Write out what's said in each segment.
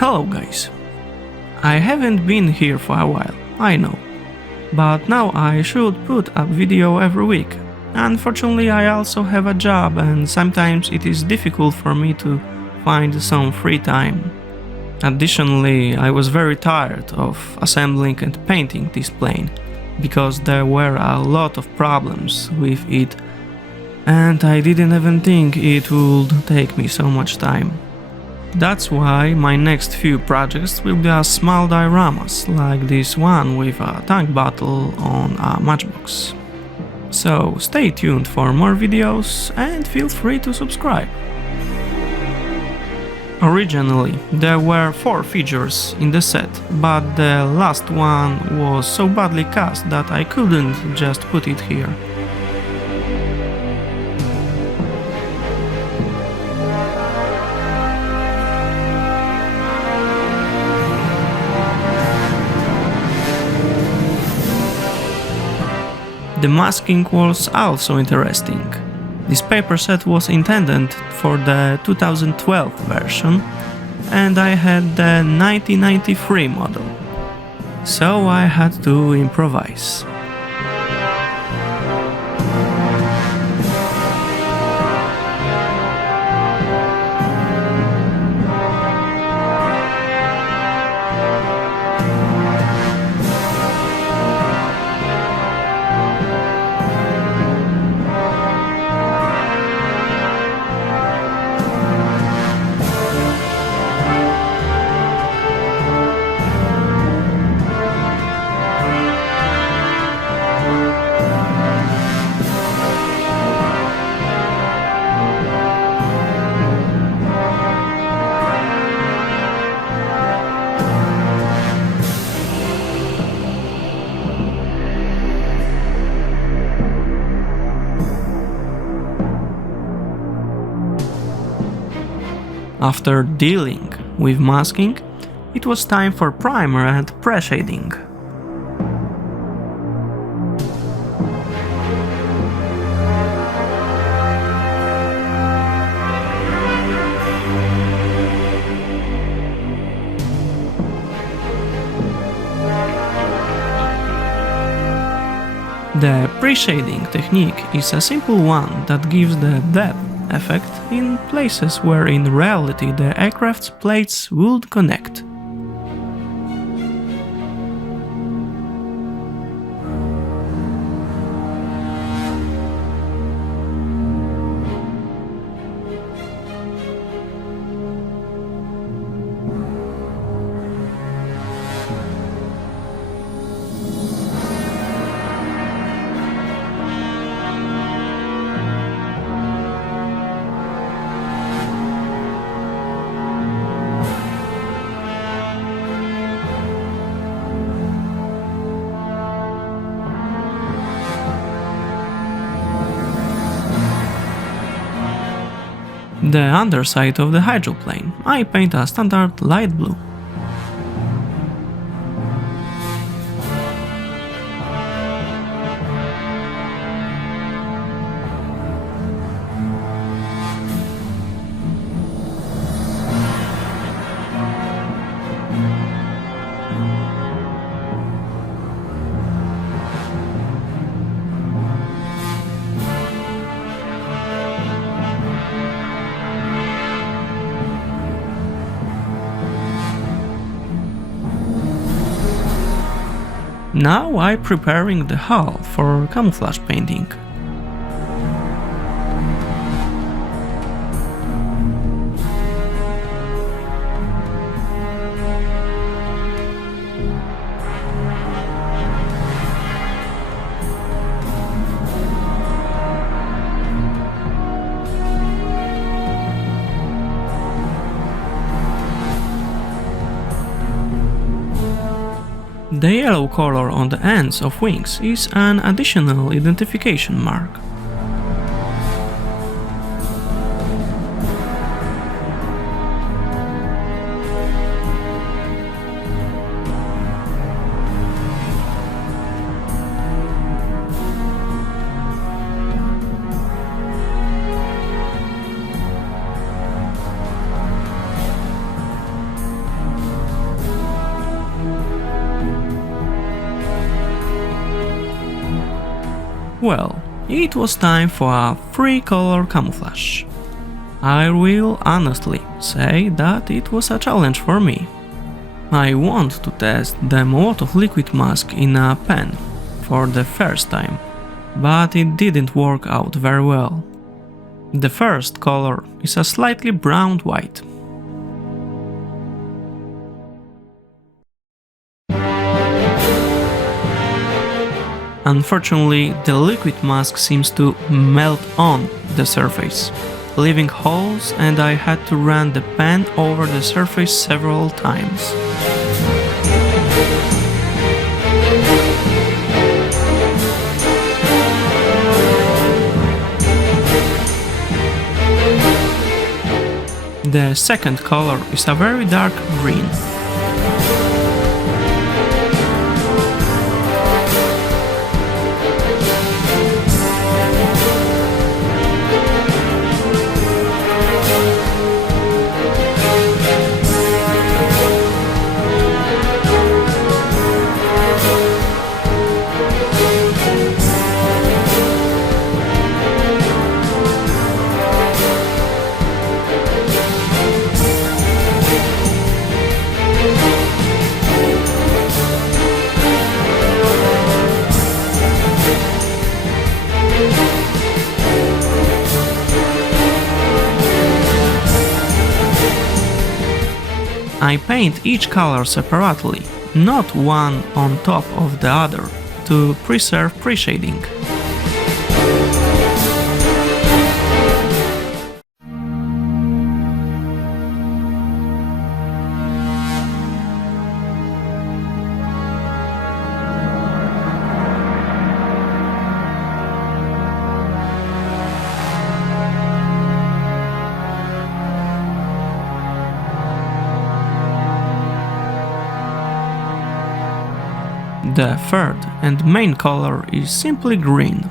Hello guys. I haven't been here for a while, I know. But now I should put up video every week. Unfortunately, I also have a job and sometimes it is difficult for me to find some free time. Additionally, I was very tired of assembling and painting this plane, because there were a lot of problems with it and I didn't even think it would take me so much time. That's why my next few projects will be a small dioramas, like this one with a tank battle on a matchbox. So stay tuned for more videos and feel free to subscribe. Originally, there were 4 figures in the set, but the last one was so badly cast that I couldn't just put it here. The masking was also interesting. This paper set was intended for the 2012 version and I had the 1993 model, so I had to improvise. After dealing with masking, it was time for primer and pre-shading. The pre-shading technique is a simple one that gives the depth effect in places where in reality the aircraft's plates would connect. The underside of the hydroplane I paint a standard light blue. Now I'm preparing the hull for camouflage painting. The yellow color on the ends of wings is an additional identification mark. Well, it was time for a free color camouflage. I will honestly say that it was a challenge for me. I want to test the Molotov liquid mask in a pen for the first time, but it didn't work out very well. The first color is a slightly brown white. Unfortunately, the liquid mask seems to melt on the surface, leaving holes, and I had to run the pen over the surface several times. The second color is a very dark green. I paint each color separately, not one on top of the other, to preserve pre-shading. The third and main color is simply green.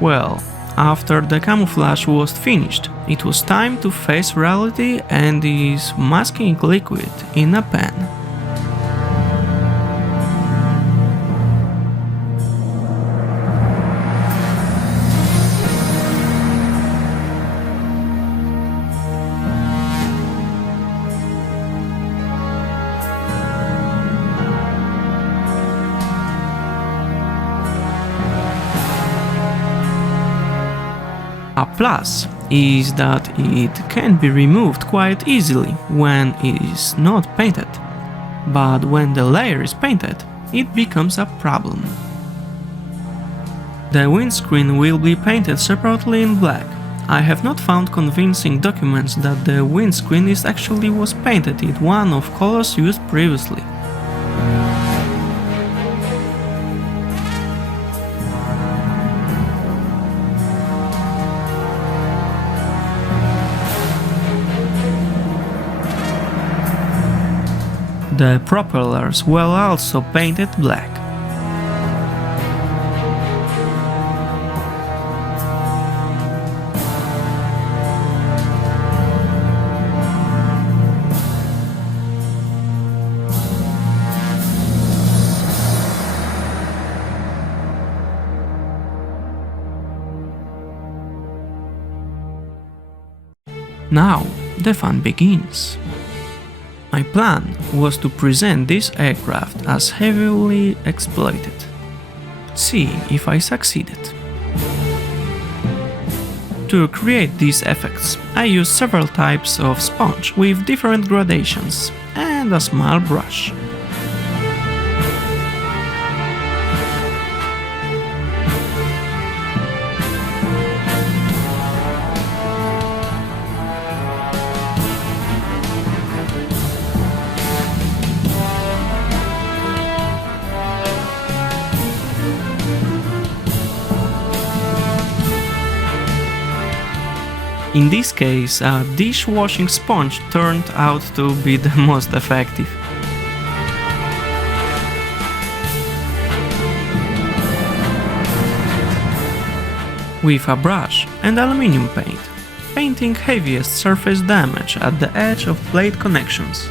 Well, after the camouflage was finished, it was time to face reality and is masking liquid in a pen. A plus is that it can be removed quite easily when it is not painted, but when the layer is painted, it becomes a problem. The windscreen will be painted separately in black. I have not found convincing documents that the windscreen actually was painted in one of colors used previously. The propellers were also painted black. Now the fun begins. My plan was to present this aircraft as heavily exploited. See if I succeeded. To create these effects, I used several types of sponge with different gradations and a small brush. In this case, a dishwashing sponge turned out to be the most effective. With a brush and aluminium paint, painting heaviest surface damage at the edge of plate connections.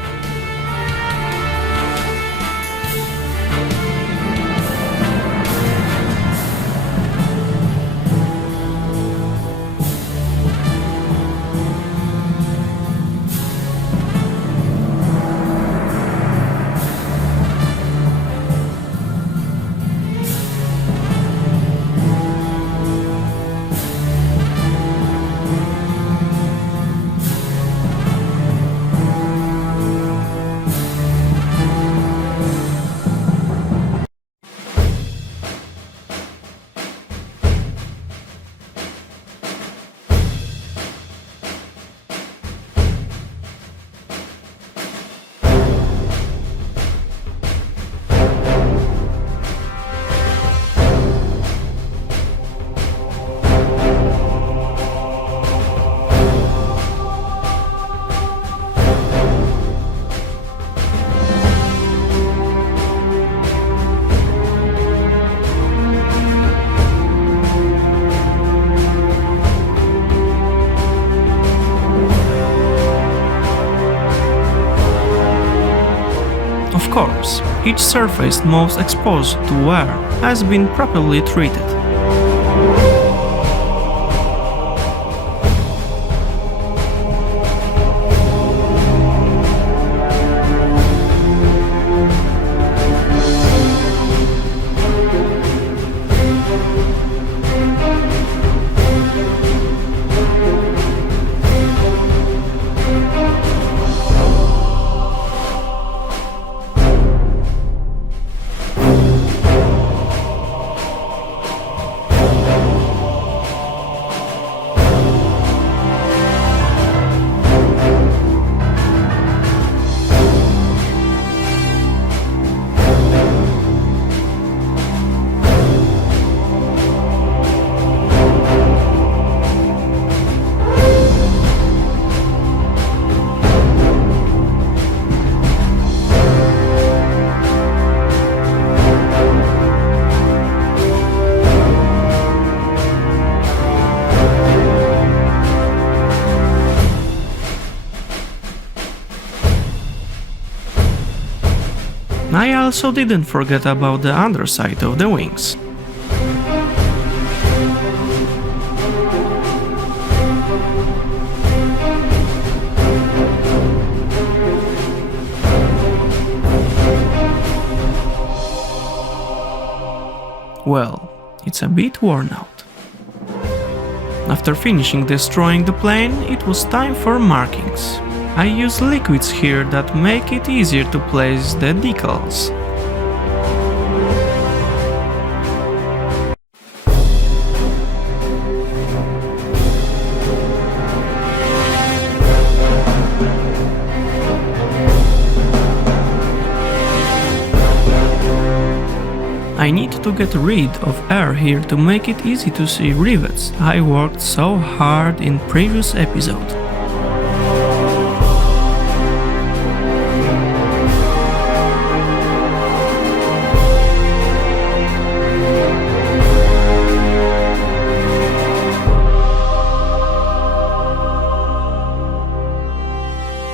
Of course, each surface most exposed to wear has been properly treated. I also didn't forget about the underside of the wings. Well, it's a bit worn out. After finishing destroying the plane, it was time for markings. I use liquids here that make it easier to place the decals. I need to get rid of air here to make it easy to see rivets I worked so hard in previous episode.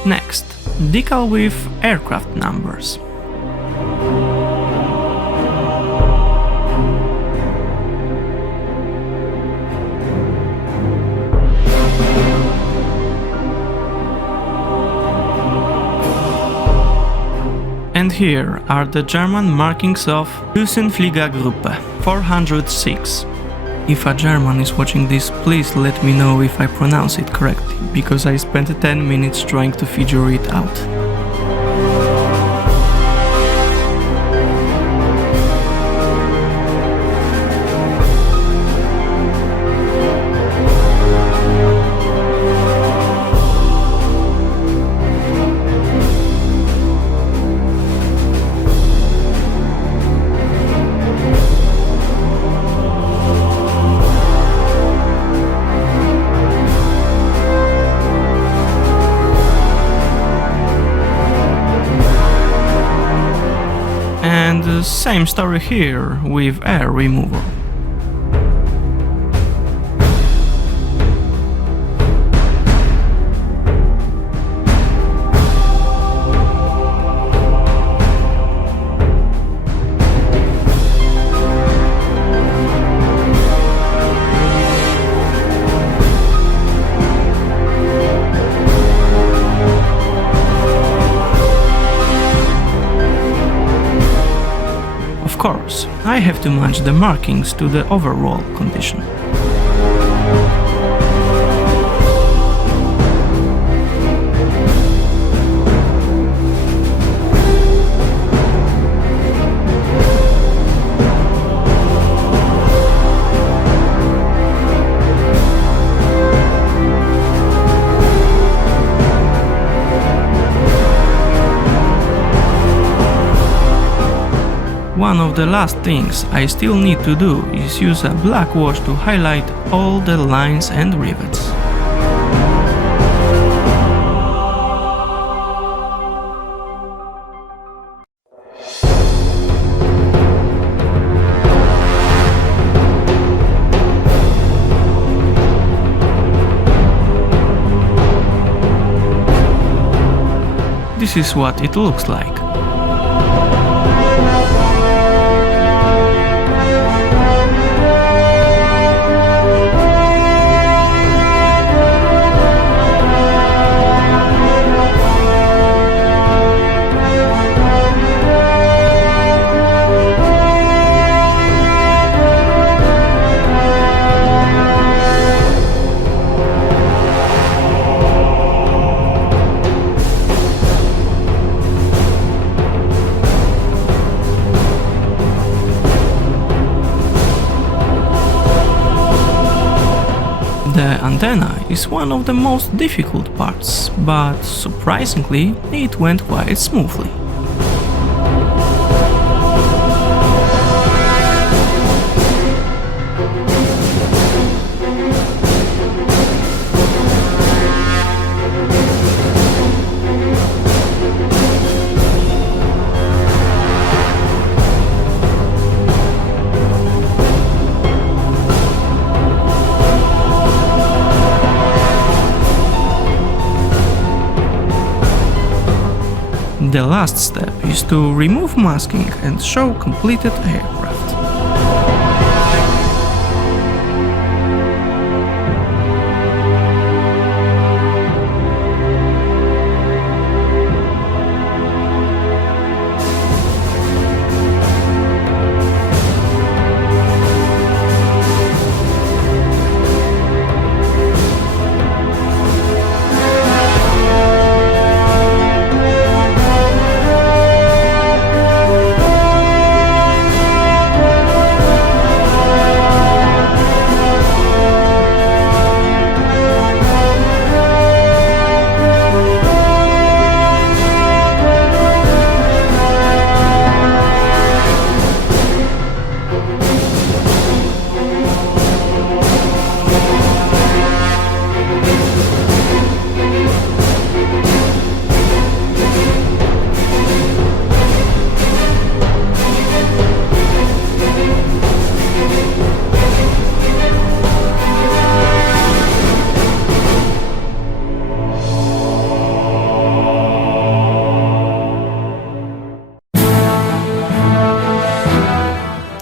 Next, decal with aircraft numbers. And here are the German markings of Düsenfliegergruppe 406. If a German is watching this, please let me know if I pronounce it correctly, because I spent 10 minutes trying to figure it out. the same story here with air removal. Of course, I have to match the markings to the overall condition. One of the last things I still need to do is use a black wash to highlight all the lines and rivets. This is what it looks like. The antenna is one of the most difficult parts, but surprisingly, it went quite smoothly. The last step is to remove masking and show completed aircraft.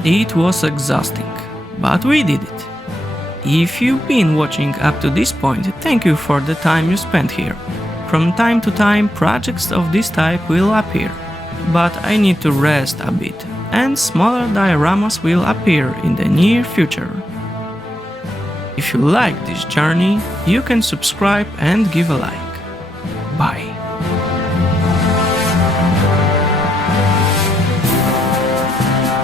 It was exhausting, but we did it. If you've been watching up to this point, thank you for the time you spent here. From time to time, projects of this type will appear, but I need to rest a bit, and smaller dioramas will appear in the near future. If you like this journey, you can subscribe and give a like. Bye.